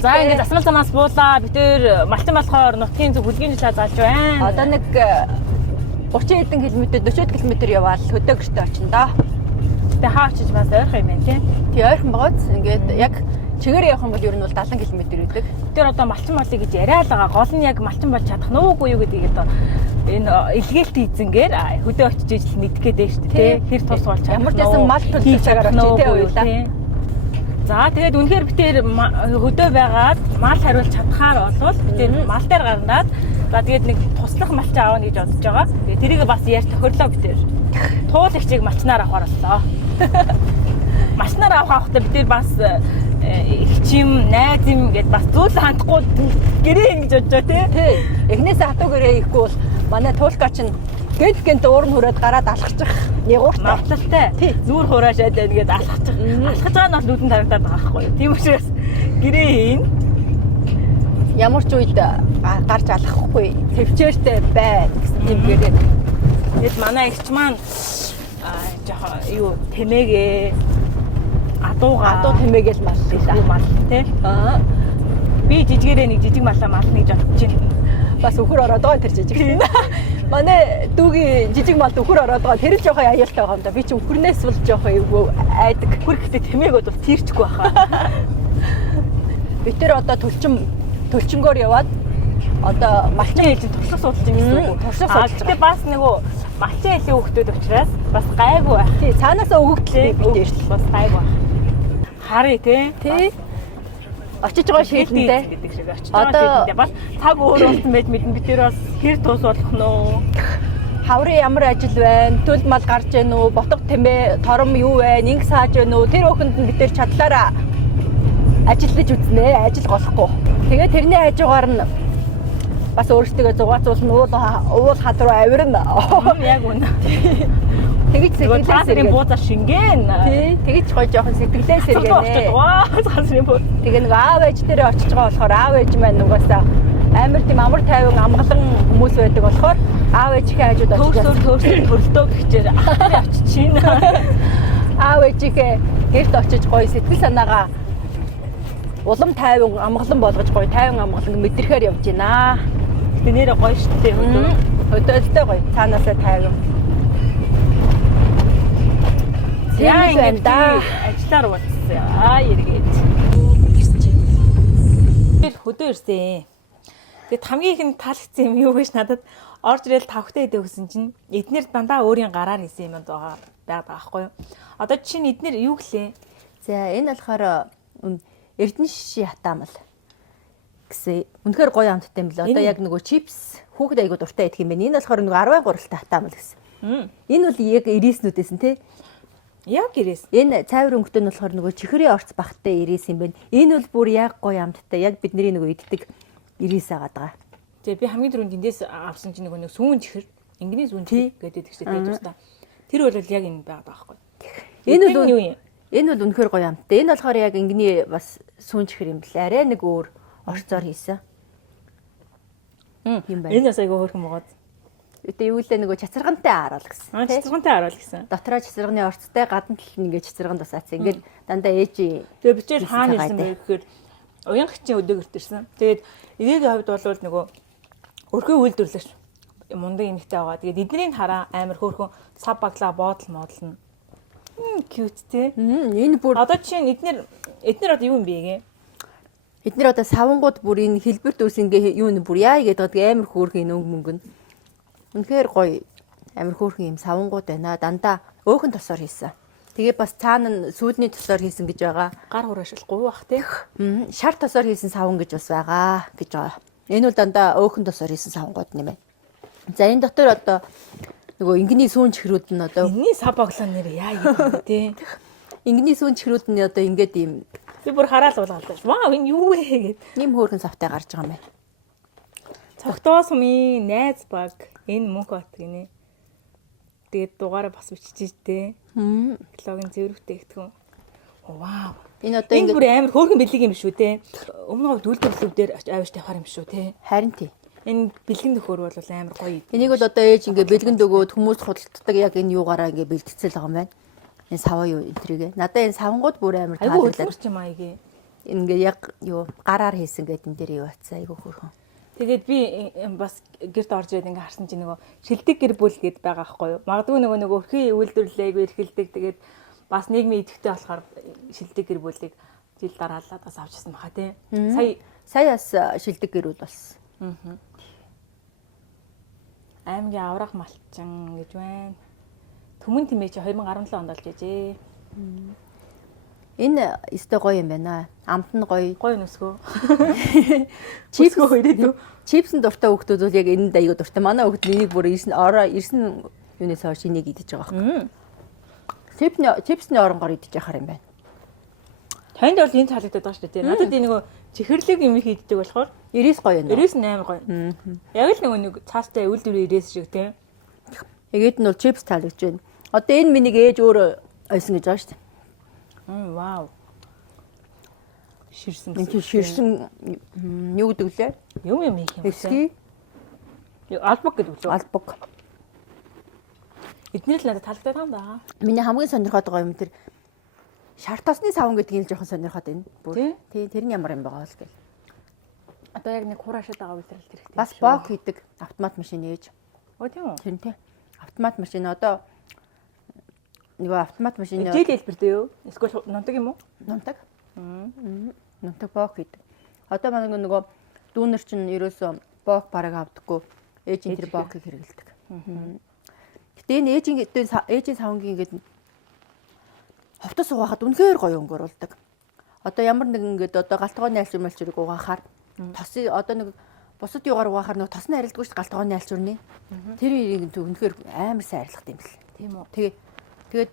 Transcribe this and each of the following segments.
За ингээд засмал замаас буулаа. Бид тэр малчин болохоор нутгийн зөв хөлгийн жилээ зааж байна. Одоо нэг 30 хэдэн км 40 км яваад хөдөө гэртээ очино доо. Тэ хаа очиж бас ойрхон юм байна тийм. Тий ойрхон байгааз ингээд яг чигээр явах юм бол ер нь бол 70 км идэг. Тэр одоо малчин болъё гэж яриа л байгаа. Гол нь яг малчин болж чадах нь уугүй юу гэдгийг одоо энэ илгээлт хийцэнгээр хөдөө очиж ижил мэдэх гээд байна шүү дээ. Тэр тус болж чадах. Ямар ч байсан мал төлөв цагаар очиж тий уйлаа. За тэгээд үнэхээр бид тэр хөдөө байгаад мал хариулж чадхаар болвол бид тэр мал дээр гарнаад за тэгээд нэг туслах малчин аавна гэж бодож байгаа. Тэгээд тэрийг бас ярьж тохирлоо бид тэр. Туулагчийг малчнаар авахар боллоо. Малчнаар авахтай бид тэр бас их чим, найз юм гэд бас зүйл хандахгүй гэрээ ингэж бодож байгаа тий. Эхнээсээ хатуу гэрээ ихгүй бол манай туулгач нь гэнт уур нь хүрээд гараад алхачих. Нэгууртай. Навталтай. Зүүр хураашаад ингээд алхачих. Алхаж байгаа нь бол нүдэн тарагдаад байгаа байхгүй юу? Тийм учраас гэрээ хийн. Ямар ч үед гарч алхахгүй төвчээртэй бай гэсэн тийм гэрээ. Тэгэд манай ихч маань жоохон юу тэмээгээ адуу тэмээгээл мал л мал тий. Би жижигэрээ нэг жижиг малаа мална гэж бодож байна. Бас өхөр ороод байгаа тэр жижиг. Манай дүүгийн жижиг мал өхөр ороод байгаа. Тэр л жоохон аюултай байгаа юм да. Би чи өхөрнээс бол жоохон эвгүй айдаг. Хөр гэхдээ тэмээгүүд бол тийрчгүй баха. Би тэр одоо төлчөнгөөр яваад одоо малчин ээлжинд туршлага судалж байгаа гэсэн үг. Туршлага судалж байгаа. Гэтэ бас нөгөө малчин ээлийн хүүхдүүд учраас бас гайгүй байх. Тий, цаанаасаа өгөгдлээ би дээр л бас гайгүй байх. Харъя тий. Очиж байгаа шийдэндээ гэдэг шиг очиж байгаа шийдэндээ бас цаг өөр болсон байж мэдэн бид тэр бас хэр тус болох нь үү? Хаврын ямар ажил байна? Төл мал гарч байна уу? Ботго тэмээ, тором юу байна? Инг сааж байна уу? Тэр өхөнд нь бид тэр чадлаараа ажиллаж үзнэ. Ажил голохгүй. Тэгээ тэрний хажуугаар нь бас өөрсдөө зугаацуулна, уул хад руу авирна. Яг үнэ. Тэгэж сэтгэлээ сэргэн буудаа шингэн. Тий, тэгэж гоё жоохон сэтгэлээ сэргэнэ. Ваа, цаасрын бууд. Тэгээ нэг аав ээж дээрээ очиж байгаа болохоор аав ээж маань нугасаа амар тийм амар тайван амгалан хүмүүс байдаг болохоор аав ээжийнхээ хажууд очиж төрөлдөө гэхчээр очиж чинь. Аав ээжийнхээ гэрт очиж гоё сэтгэл санаагаа улам тайван амгалан болгож гоё тайван амгалан мэдрэхээр явж байна. Гэтэ нэрээ гоё шүү дээ хөдөө. Хөдөөдөө гоё цаанаасаа тайван. Яа ингэ ажиллаар уулзсан. Эргээд. Тэр хөдөө ирсэн. Тэгэд хамгийн ихэнд таалагдсан юм юу гэж надад орж ирэл тавхтай идэх гэсэн чинь эднэр дандаа өөрийн гараар хийсэн юм байгаа байхгүй юу? Одоо чинь эднэр юу гэлээ? За энэ болохоор Эрдэнэ шишийн хатаамал гэсэн үнэхээр гоё амттай юм л. Одоо яг нөгөө чипс хүүхэд айгуу дуртай идэх юм байна. Энэ болохоор нөгөө 10 гуралтай хатаамал гэсэн. Энэ бол яг ирээснүүдээс нь тий. Яг ирээс. Энэ цайвар өнгөтэй нь болохоор нөгөө чихрийн орц багттай ирээс юм байна. Энэ бол бүр яг гоё амттай. Яг бидний нөгөө иддэг ирээс агаад байгаа. Тэгээ би хамгийн түрүүнд эндээс авсан чинь нөгөө сүүн чихэр, ингэний сүүн чихэр гэдэг тэгштэй тусдаа. Тэр бол яг энэ байгаа байхгүй. Энэ бол юу юм? Энэ бол үнэхээр гоё амттай. Энэ болохоор яг ингэний бас сүүн чихэр юм бэл. Арай нэг өөр орцоор хийсэн. юм байна. Энэ бас айгүй хөөрхөн могоод. Үгүй юу лээ нөгөө чацаргантай хараал гэсэн. Чацаргантай хараал гэсэн. Дотроо чацарганы орцтой гадна тал нь ингээд чацарганд бас аацсан. Ингээд дандаа ээжи. Тэгээ бичээл хаана ирсэн бэ гэхээр уян гिचийн өдөг ирсэн. Тэгээд эгээгийн хувьд бол нөгөө өрхөө үйлдвэрлэгч мундаг эмэгтэй байгаа. Тэгээд эднийг хараа амар хөөрхөн сав баглаа боодол модол нь. Cute те. Энэ бүр одоо чинь эднэр одоо юу юм бэ гээ? Эднэр одоо савангууд бүр энэ хэлбэр дүүс ингээ юу нэ бүр яа гэдэг амар хөөрхөн өнгө мөнгө нь. Үнэхээр гоё амар хөөрхөн юм савангууд байна. Дандаа өөхөн тосоор хийсэн. Тэгээ бас цаана нь сүүлний тосоор хийсэн гэж байгаа. Гар хураашилгүй бах тий. Шар тосоор хийсэн саван гэж бас байгаа гэж байгаа. Энэ бол дандаа өөхөн тосоор хийсэн савангууд нэмэ. За энэ дотор одоо нөгөө ингэний сүүн чихрүүд нь одоо энэний сав баглаа нэр яа юм тий. Ингэний сүүн чихрүүд нь одоо ингээд юм. Би бүр хараал уулгалдаж. Вау энэ юу вэ гэд. Ним хөөрхөн савтай гарч байгаа юм байна. Цогтоо сумын найз баг энэ мөнх бат гинэ. Тэгээд дугаараа бас бичиж дээ. Блогийн зэврэгтэй ихтгэн. Вау. Энэ одоо ингэ бүр амар хөөрхөн бэлэг юм шүү те. Өмнө нь үйлдвэрлэлүүдээр авиж тавихаар юм шүү те. Харин тий. Энэ бэлгэн нөхөр бол амар гоё. Энийг бол одоо ээж ингээ бэлгэнд өгөөд хүмүүс худалддаг яг энэ юугаараа ингээ бэлтгэцэл байгаа юм байна. Энэ саваа юу энтрийгээ. Надаа энэ савангууд бүр амар таалагдсан. Айгуу хөөрч юм аагийн. Ингээ яг юу гараар хийсэн гэдэг энэ дээр юу атсан айгүй хөрхөн. Тэгээд би бас гэрт орж ирээд ингээ харсан чинь нөгөө шилдэг гэр бүл гэд байгаа байхгүй юу? Магадгүй нөгөө өрхийн үйлдвэрлэлийг эрхэлдэг тэгээд бас нийгмийн идэвхтэй болохоор шилдэг гэр бүлийг жил дараалаад бас авчихсан баха тий. Сая бас шилдэг гэр бүл болсон. Аймгийн аврах малчин гэж байна. Түмэн тэмээ чи 2017 онд болж ижээ. Энэ өстой гоё юм байна. Амт нь гоё. Гоё нүсгөө. Чипсөө хоёроо чипсэн дуртай хүүхдүүд бол яг энэ дайгуу дуртай. Манай хүүхд энийг бүр ирсэн юунаас хойш энийг идэж байгаа юм. Чипсний оронгоор идэж яхаар юм байна. Танд бол энэ таалагдаад байгаа шүү дээ. Надад энэ нөгөө чихэрлэг юм хийддэг болохоор 90 гоё юм. 90 8 гоё. Яг л нөгөө нэг цаастай үйлдвэр 90 шиг тий. Эгээд нь бол чипс таалагдж байна. Одоо энэ миний ээж өөрөө ойсон гэж байгаа шүү дээ. Вау. Ширсэн. Энэ ширсэн юу гэдэг лээ? Юм хийх юм. Эски. Албаг гэдэг үү? Албаг. Эднэр л надад таалагдаад байгаа юм да. Миний хамгийн сонирхоод байгаа юм тэр шар тосны савн гэдгийг л жоохон сонирхоод байна. Тий, тэр нь ямар юм байгаа бол гэл. Одоо яг нэг хураашаад байгаа үйлдэл хэрэгтэй. Бас бок хийдэг автомат машин ээж. Тийм үү? Тэр нь тий. Автомат машин одоо нөгөө автомат машин жил хэлбэртэй юу? Эсвэл нунтаг юм уу? Нунтаг. Нунтаг бок хийдэг. Одоо манай нөгөө дүүнер чинь ерөөсөө бок бараг авдаггүй. Ээжийн тэр бокыг хэрэгэлдэг. Гэтэ энэ ээжийн савнгийн ингээд ховтос угаахад үнэхээр гоё өнгөрүүлдэг. Одоо ямар нэг ингээд одоо галтгооны альчур малчурыг угаахаар тосын одоо нэг бусад юугаар угаахаар нэг тосны арилдаггүй шүү галтгооны альчурны. Тэр ирийг үнэхээр амар сайн арилгах юм бэл. Тийм үү. Тэгээд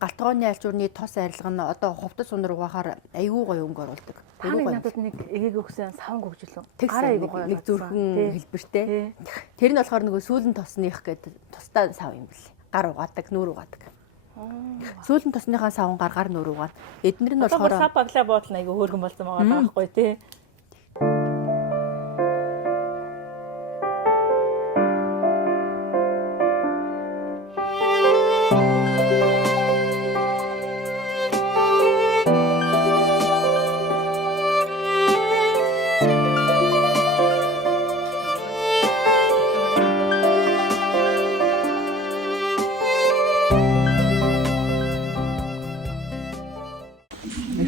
галтгооны альчурны тос арилга нь одоо ховтос унар угаахаар айгүй гоё өнгөрүүлдэг. Тэр гоё. Надад нэг эгийг өгсөн савн гөгжлөө. Гараа айгүй гоё. Нэг зүрхэн хэлбэртэй. Тэр нь болохоор нөгөө сүүлэн тосных гэдэг тустай сав юм бэл. Гар угаадаг, нүүр угаадаг. Сүүлэн тосныхаа савн гар нүүр угаад. Эднэр нь болохоор сав баглаа бодлоо айгүй хөөргөн болсон байгаа байхгүй тий.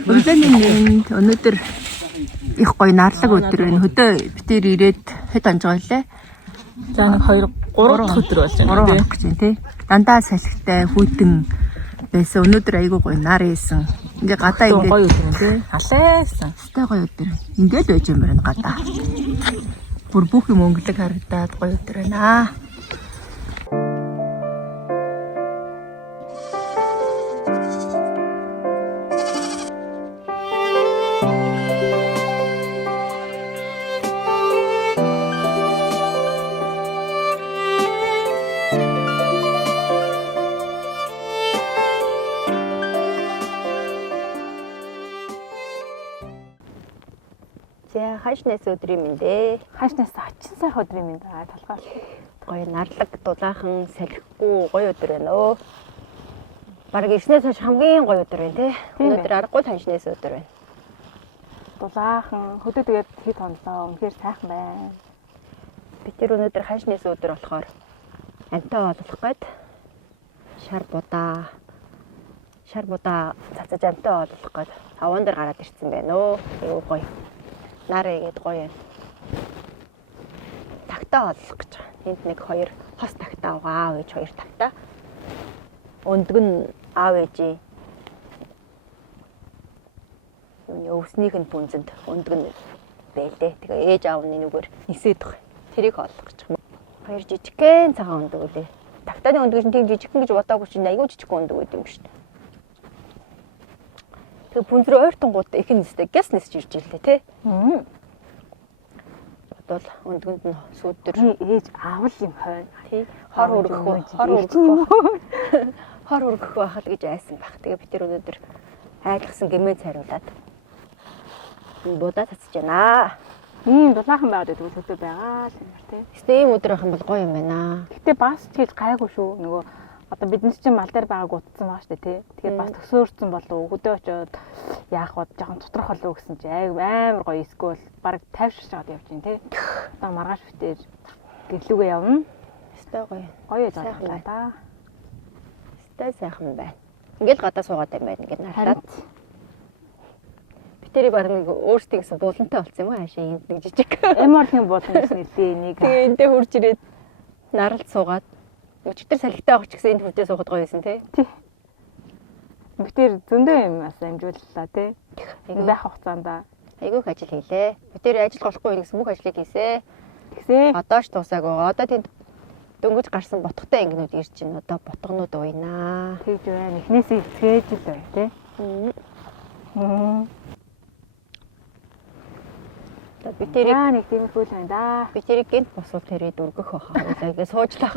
Өглөөний мэнд өнөөдөр их гоё нарлаг өдөр байна. Хөдөө битэр ирээд хэд онж байгаа лээ. За нэг 2 3 дахь өдөр болж байна гэж байна тий. Дандаа салхитай хүйтэн байсан. Өнөөдөр айгүй гоё нар ийсэн. Ингээ гадаа ингээ гоё өдөр тий. Алайсан. Өстэй гоё өдөр. Ингээл байж юм байна гадаа. Бүр бүх юм өнгөлөг харагдаад гоё өдөр байна. Хашнаас өдрийн мэндэ. Хашнаас ачин сайхан өдрийн мэнд талхаа. Гоё нарлаг дулаахан салхигүй гоё өдөр байна өө. Бараг ирснээс хойш хамгийн гоё өдөр байна те. Өнөөдөр аргагүй хашнаас өдөр байна. Дулаахан хөдөө тэгээд хэд хонлоо. Үнэхээр сайхан байна. Би тэр өнөөдөр хашнаас өдөр болохоор амтаа олох гээд шар будаа цацаж амтаа олох гээд аван дээр гараад ирсэн байна өө. Айгуу гоё. Нараа игээд гоё юм. Тагтаа олох гэж байгаа. Энд нэг 2 хос тагтаа аав ээж 2 тагтаа. Өндөг нь аав ээжийн өвснийх нь бүнзэнд өндөг нь байлээ. Тэгээ ээж аавны нүгээр нисээд байгаа. Тэрийг олох гэж байгаа. 2 жижигхэн цагаан өндөг үлээ. Тагтааны өндөг нь тийм жижигхэн гэж бодоогүй чинь айгүй жижигхэн өндөг байдаг юм шүү дээ. Тэгээ бүнзрээ ойртонгууд их нэстэй гэс нисэж ирж илээ те. Бодвол өндгөнд нь сүүдэр ээж аавал юм хойно. Тий. Хор өргөх байхад гэж айсан байх. Тэгээ би тэр өнөөдөр айлгсан гэмээ цариулаад будаа цацж байна. Дулаахан байгаад байдаг хөдөө байгаа л юм тий. Гэтэ ийм өдөр байх юм бол гоё юм байна. Гэтэ бас ч гэж гайгүй шүү. Нөгөө Одоо бидний чинь мал дээр байгааг утсан байгаа шүү дээ тий. Тэгэхээр бас төсөөрсөн болов уу хөдөө очиод яах вэ жоохон тутрах болов уу гэсэн чи амар гоё эсвэл баг тайвширч аваад явж гин тий. Одоо маргааш битээр гэрлүүгээ явна. Өстой гоё. Гоё яж байгаа да. Өстой сайхан байна. Ингээл гадаа суугаад юм байна ингээд нарлаад. Битэрий баг нэг өөрсдөө гэсэн булантай болсон юм уу хаашаа энд нэг жижиг. Эморхийн булан гэсэн нэлээ энийг. Тэгээ эндээ хурж ирээд наралд суугаад өчтөр салхитай авах ч гэсэн энд хүрдээ суугаад гоё байсан тий. Битэр зөндөө юм бас амжууллаа тий. Энэ байх хугацаанд айгүйх ажил хийлээ. Битэрий ажил болохгүй гэсэн бүх ажлыг хийсэ. тэгсээ Одоо ч дуусаагүй. Одоо тэнд дөнгөж гарсан ботхтой ангинууд ирж байна. Одоо ботгонууд уйнаа. тэгж байна. Эхнээсээ эцгээж л бай тий. Одоо битэрийг Нэг тийм хөл байна да. битэрийг гэнт босвол тэрий дүргэх баха. Улаагээ суучлах.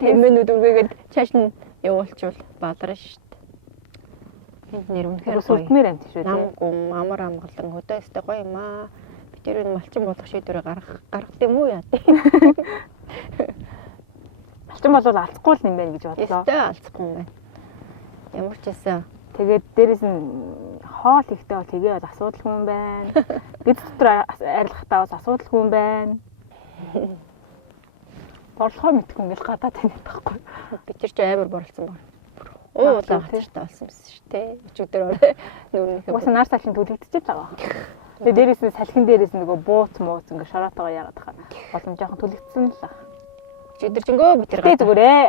Тэмээнүүд үргээгээд чааш нь явуулчвал бадарна шүү дээ. Энд нэр үнэхээр гоё. Сүлтмээр амт шүү тий. Намгүн амар амгалан хөдөө өстэй гоё юм аа. Битэрийг малчин болох шийдвэрээ гаргах юм уу яа тий. Малчин бол алцахгүй л юм байна гэж бодлоо. Өстэй алцахгүй юм байна. Ямар ч байсан Тэгээд дээрэс нь хоол ихтэй бол тэгээ бол асуудалгүй юм байна. Гэд дотор арилгахтаа бас асуудалгүй юм байна. Борлохоо мэдгүй ингээл гадаад тань байхгүй. бид нар ч амар борлцсон байна. Уу удаа хатартай болсон байсан шүү дээ. Өчигдөр орой нүүрнийхээ. Уусаа нар салхин төлөгдөж байгаа. Тэгээд дээрэс нь салхин дээрээс нөгөө бууц мууц ингээ шороотойгоо яагаад тахаа. Болон жоохон төлөгдсөн л аа. Өчигдөржингөө бид нар Тэ зүгээрээ.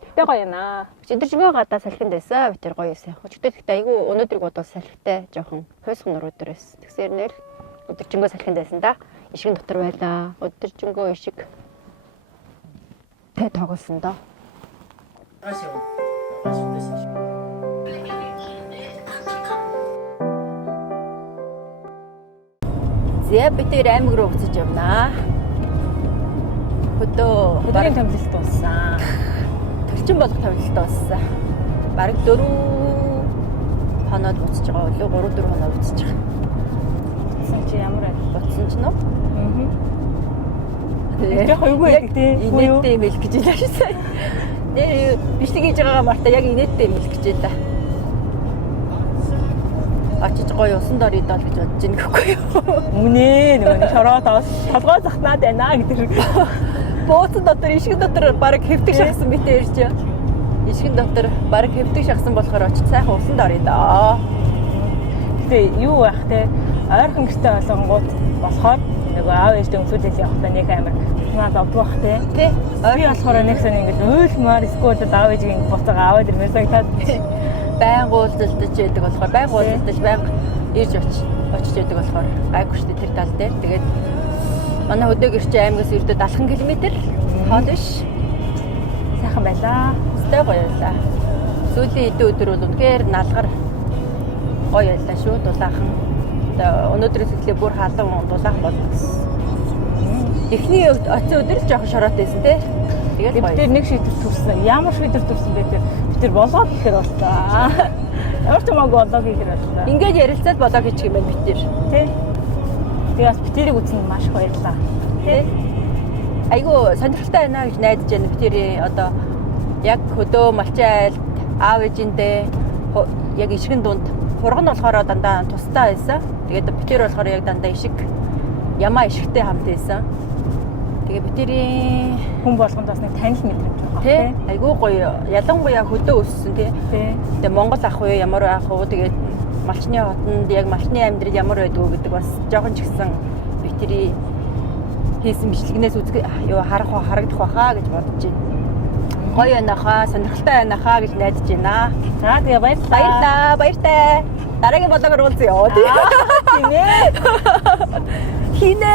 Тэгтээ гоё наа. өчигдөржингөө гадаа салхинд байсан. Бид нар гоё байсан. Өчигдөр гэхдээ айгүй өнөөдрийг бодвол салхитай жоохон хойсгон нөрөөдрөөс. Тэгсээр нэр өдөржингөө салхинд байсан да. Ишгэн дотор байлаа. Өдөржингөө ишиг тэ тоглосон доо. Зэ бид тэр аймаг руу уцаж явнаа. Өдрийн томилолт дууссан. Төрчин болох томилолт дууссан. Бараг 4 хоноод буцаж байгаа үлээ 3-4 хоноод буцаж байгаа. Буцсан чи ямар байв? Буцсан ч нөө. Яг хоёргүй байдаг тий. Инээдтэй юм л гэж хэлээ шүү дээ. Нэр бичлэг хийж байгаагаа марта яг инээдтэй юм л гэж хэлээ. Очиж гоё усан дор идэл гэж бодож ийн гэхгүй юу. Үнэ нөгөө шороод толгой захнаад байна гэдэг. Бууцсан дотор ишгэн дотор бараг хэвдэг шахсан битээ ирж. Ишгэн дотор бараг хэвдэг шахсан болохоор очиж сайхан усан дор идээ. Гэтэ юу байх те ойрхон гэртээ болгонгууд болохоор нөгөө аав ээжтэй өмсүүлэл явахдаа нэг амар наад авдгах те. Тэ. Би болохоор нэгсэн ингэж уйлмаар скуулд аав ээжийг ингэ буцаага аваад ирмээс агтаад Байнга уулзалтаж яадаг болохоор байнга уулзалтаж байнга ирж очиж яадаг болохоор гайгүй шүү дээ тэр тал дээр. Тэгээд манай хөдөө гэрчээ аймагаас ердөө 70 км хоол биш. сайхан байлаа. Өстэй гоё байлаа. Сүүлийн хэдэн өдөр бол үнэхээр налгар гоё байлаа шүү дулаахан. Өнөөдрөөс эхлээ бүр халуун дулаахан болно гэсэн. Эхний оцсон өдөр л жоохон шороотой байсан те. Тэгээд бид тэр нэг шийдвэр төрсөн. Ямар шийдвэр төрсөн бэ тэр? Бид тэр болоо гэхээр боллоо. Ямар ч юмаагүй болоо гэхээр боллоо. ингээд ярилцаад болоо гэж юм байна бид тэр. Тэ. Тэгээ бас битэрийг үзсэн маш их баярлаа. Тэ. Айгу сонирхолтой байна гэж найдаж байна. Би тэр одоо яг хөдөө малчин айлд аав ээжиндээ яг ишгэн дунд хурган болохоор дандаа тустай байсан. Тэгээд би тэр болохоор яг дандаа ишиг ямаа ишигтэй хамт байсан. Тэгээ би тэрийн Хүн болгонд бас нэг танил мэдрэмж байгаа. тий айгу гоё ялангуяа хөдөө өссөн тий. Тэгээ Монгол ах уу ямар ах уу тэгээд малчны хотонд яг малчны амьдрал ямар байдгүй гэдэг бас жоохон ч гэсэн би тэрий хийсэн бичлэгнээс харагдах байхаа гэж бодож байна. Гоё байна хаа, сонирхолтой байна хаа гэж найдаж байна. За тэгээ баярлалаа. Баярлалаа, баяртай. Дараагийн болоогоор уулзъя. Тийм ээ. Хинэ